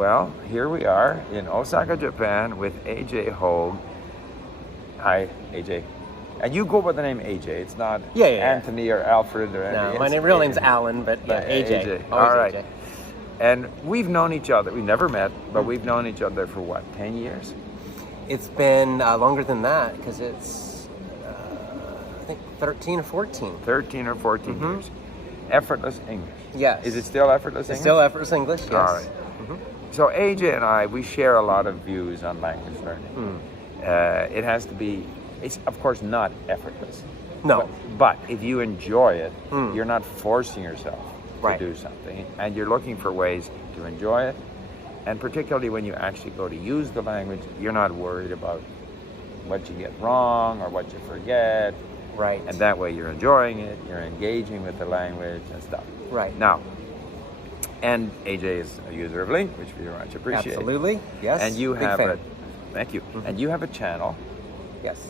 Well, here we are in Osaka, Japan with AJ Hoge. Hi, AJ. And you go by the name AJ. It's not Anthony or Alfred or anything. No, my real name's Alan, but AJ. AJ. All right. AJ. And we've known each other. We've never met, but we've known each other for what, 10 years? It's been longer than that because it's, I think, 13 or 14. 13 or 14 years. Effortless English. Yes. Is it still Effortless English? It's still Effortless English, yes. All right. So AJ and I, we share a lot of views on language learning. It has to be, it's of course not effortless. No. But if you enjoy it, you're not forcing yourself to do something. And you're looking for ways to enjoy it. And particularly when you actually go to use the language, you're not worried about what you get wrong or what you forget. Right. And that way you're enjoying it, you're engaging with the language and stuff. Right. Now, and AJ is a user of Link, which we very much appreciate. Absolutely, yes. And you have fan. Thank you. And you have a channel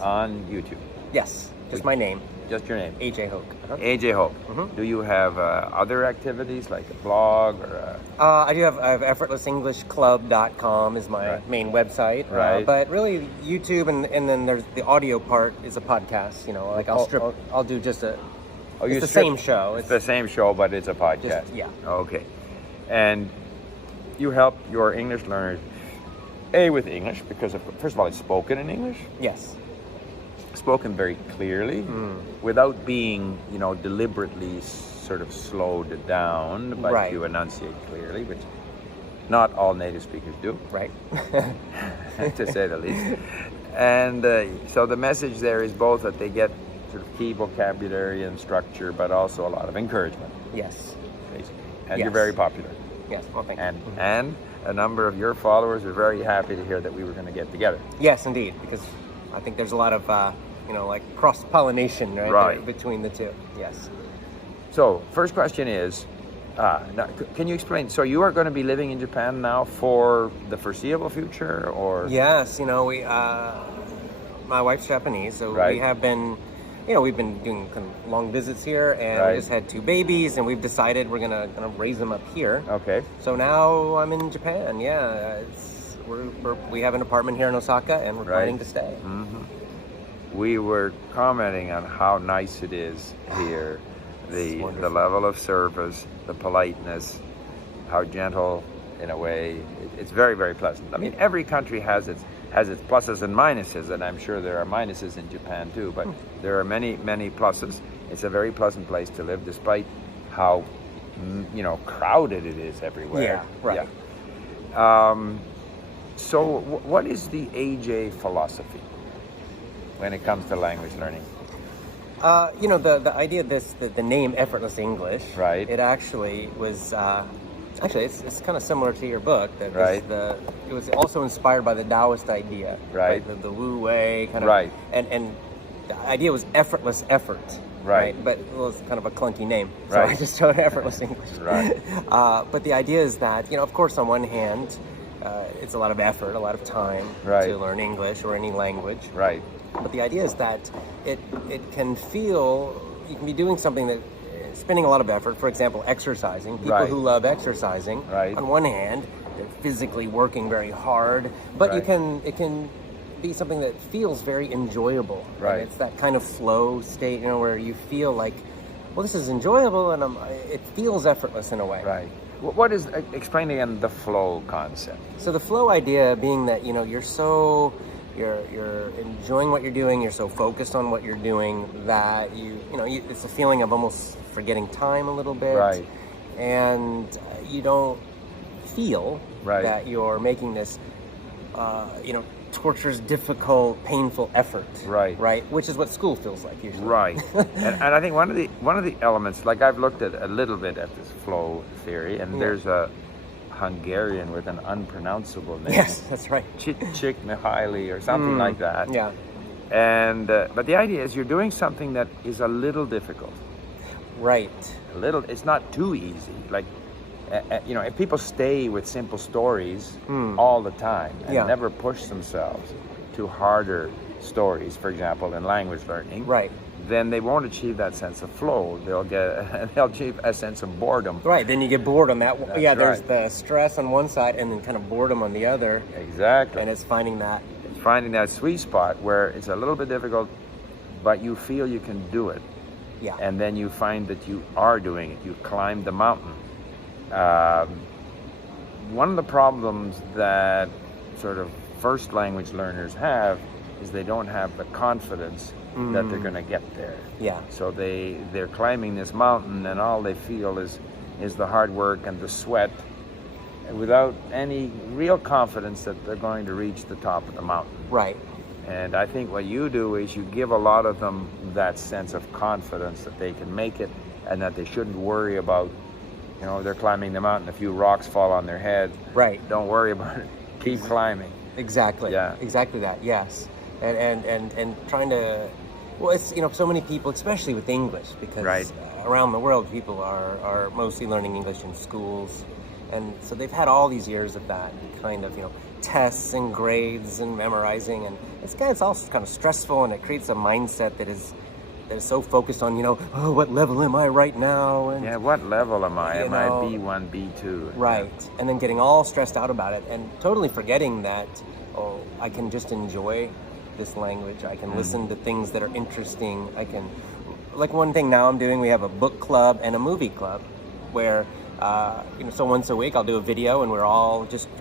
on YouTube. Yes, just my name. Just your name. AJ Hoge. AJ Hoge. Do you have other activities like a blog or I do have effortlessenglishclub.com is my main website. Right. But really YouTube and then there's the audio part is a podcast, you know, like I'll do just a it's the same show. It's the same show, but it's a podcast. Okay. And you help your English learners, with English, because first of all, it's spoken in English. Yes. Spoken very clearly, without being, deliberately sort of slowed down, but you enunciate clearly, which not all native speakers do. Right. To say the least. And so the message there is both that they get sort of key vocabulary and structure, but also a lot of encouragement. Yes. Basically. And you're very popular. Yes, well, thank you. And a number of your followers are very happy to hear that we were going to get together. Yes, indeed, because I think there's a lot of, like cross-pollination, right? Between the two, yes. So, first question is, now, can you explain, so you are going to be living in Japan now for the foreseeable future, or? Yes, my wife's Japanese, so we have been, we've been doing kind of long visits here, and we just had 2 babies, and we've decided we're gonna raise them up here. Okay. So now I'm in Japan. Yeah, we have an apartment here in Osaka, and we're planning to stay. We were commenting on how nice it is here, the level of service, the politeness, how gentle in a way. It's very, very pleasant. I mean, every country has its pluses and minuses, and I'm sure there are minuses in Japan too, but there are many, many pluses. It's a very pleasant place to live, despite how, crowded it is everywhere. Yeah, right. Yeah. So what is the AJ philosophy when it comes to language learning? The idea of the name Effortless English, it actually was, it's kind of similar to your book. It was also inspired by the Taoist idea, the Wu Wei kind of, and the idea was effortless effort, but it was kind of a clunky name, so I just chose Effortless English. But the idea is that, of course, on one hand, it's a lot of effort, a lot of time to learn English or any language. But the idea is that it can feel, you can be doing something that spending a lot of effort, for example, exercising. People who love exercising, on one hand, they're physically working very hard, but it can be something that feels very enjoyable. And it's that kind of flow state, where you feel like, well, this is enjoyable, and it feels effortless in a way. What is, explain again the flow concept? So the flow idea being that, you're enjoying what you're doing, you're so focused on what you're doing that it's a feeling of almost forgetting time a little bit. And you don't feel that you're making this, torturous, difficult, painful effort. Which is what school feels like usually. And I think one of the elements, like I've looked at a little bit at this flow theory, and there's a Hungarian with an unpronounceable name. Yes, that's right. Chik Mihaly or something like that. Yeah. And but the idea is you're doing something that is a little difficult. A little. It's not too easy. Like, if people stay with simple stories all the time and never push themselves to harder stories, for example, in language learning, right, then they won't achieve that sense of flow. They'll achieve a sense of boardom. Right. Then you get bored on that. That's there's right. the stress on one side, and then kind of boredom on the other. Exactly. And it's finding that. It's finding that sweet spot where it's a little bit difficult, but you feel you can do it. Yeah. And then you find that you are doing it. You climb the mountain. One of the problems that sort of first language learners have is they don't have the confidence that they're going to get there. Yeah. So they're climbing this mountain, and all they feel is the hard work and the sweat, without any real confidence that they're going to reach the top of the mountain. Right. And I think what you do is you give a lot of them that sense of confidence that they can make it, and that they shouldn't worry about, they're climbing the mountain, a few rocks fall on their head. Right. Don't worry about it. Keep climbing. Exactly. Yeah. Exactly that. Yes. And trying to, well, it's, so many people, especially with English, because right. Around the world, people are mostly learning English in schools. And so they've had all these years of that kind of, tests and grades and memorizing. And it's also kind of stressful, and it creates a mindset that is so focused on, oh, what level am I right now? And, yeah, what level am I? Am I B1, B2? Right. Yeah. And then getting all stressed out about it and totally forgetting that, I can just enjoy this language. I can listen to things that are interesting. I can, like one thing now I'm doing, we have a book club and a movie club where, so once a week I'll do a video, and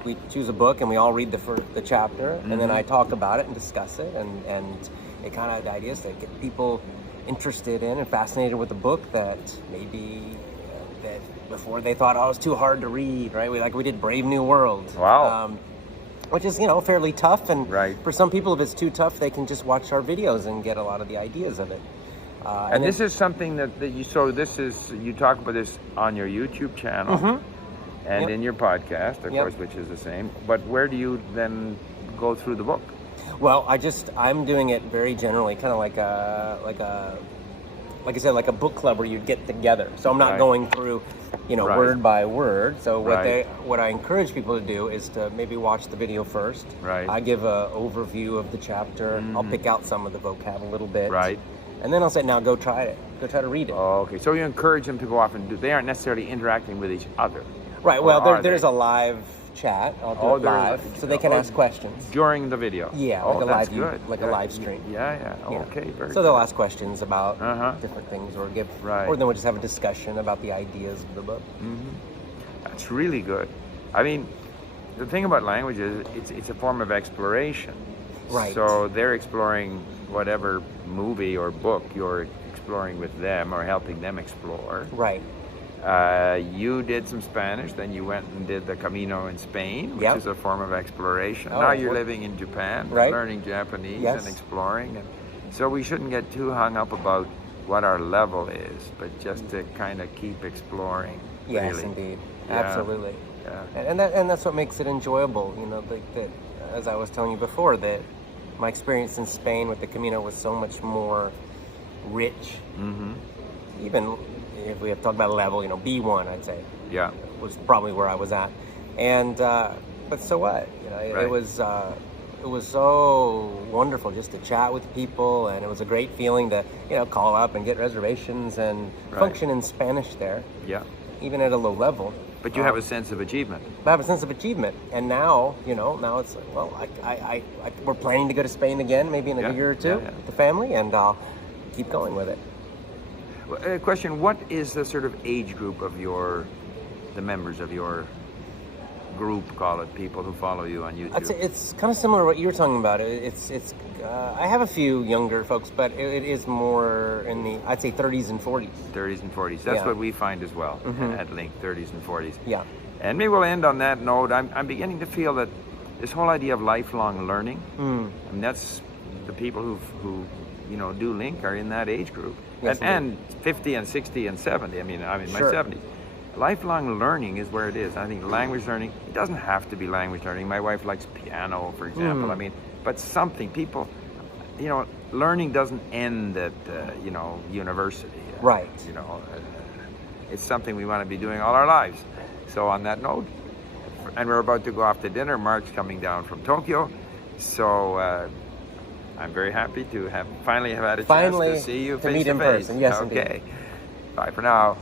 we choose a book and we all read the chapter, and then I talk about it and discuss it, and it kind of, the idea is to get people interested in and fascinated with the book that maybe that before they thought, it's too hard to read, right? We did Brave New World. Wow. Which is, fairly tough, and right. For some people, if it's too tough, they can just watch our videos and get a lot of the ideas of it. And this is something that you talk about this on your YouTube channel and in your podcast, of course, which is the same. But where do you then go through the book? Well, I'm doing it very generally, kind of like I said, like a book club where you'd get together. So I'm not going through, word by word. So what I encourage people to do is to maybe watch the video first. Right. I give an overview of the chapter. I'll pick out some of the vocab a little bit. Right. And then I'll say, now go try it. Go try to read it. Oh, okay. So you encourage them to go off and do. They aren't necessarily interacting with each other. Right. Well, there's a live chat. I'll do it live, so they can ask questions during the video. Yeah, like a live, good. Like a live stream. Yeah. Okay, very. So they'll ask questions about different things, or or then we'll just have a discussion about the ideas of the book. That's really good. I mean, the thing about language is it's a form of exploration. Right. So they're exploring whatever movie or book you're exploring with them or helping them explore. Right. You did some Spanish, then you went and did the Camino in Spain, which is a form of exploration. Now you're living in Japan, learning Japanese and exploring. And so we shouldn't get too hung up about what our level is, but just to kind of keep exploring. Yes, really. Indeed. Yeah. Absolutely. Yeah. And that's what makes it enjoyable. That as I was telling you before, that my experience in Spain with the Camino was so much more rich. Even if we have to talk about a level, B1, I'd say. Yeah. Was probably where I was at. And but so what? It was so wonderful just to chat with people, and it was a great feeling to call up and get reservations and function in Spanish there. Yeah. Even at a low level. But you have a sense of achievement. I have a sense of achievement, and now it's like, well, we're planning to go to Spain again, maybe in a year or two with the family, and I'll keep going with it. Question: what is the sort of age group of the members of your group? Call it people who follow you on YouTube. I'd say it's kind of similar to what you were talking about. I have a few younger folks, but it is more in the, I'd say, 30s and 40s. 30s and 40s. That's what we find as well at Link, 30s and 40s. Yeah. And maybe we'll end on that note. I'm beginning to feel that this whole idea of lifelong learning, I mean, that's the people who do Link are in that age group. Yes, and 50 and 60 and 70. I mean, my 70s. Lifelong learning is where it is. I think language learning, it doesn't have to be language learning. My wife likes piano, for example. I mean, but something, people, learning doesn't end at, university. Right. It's something we want to be doing all our lives. So on that note, and we're about to go off to dinner. Mark's coming down from Tokyo. So I'm very happy to finally have had a chance to see you face to face. Meet in person. Yes, okay. Indeed. Bye for now.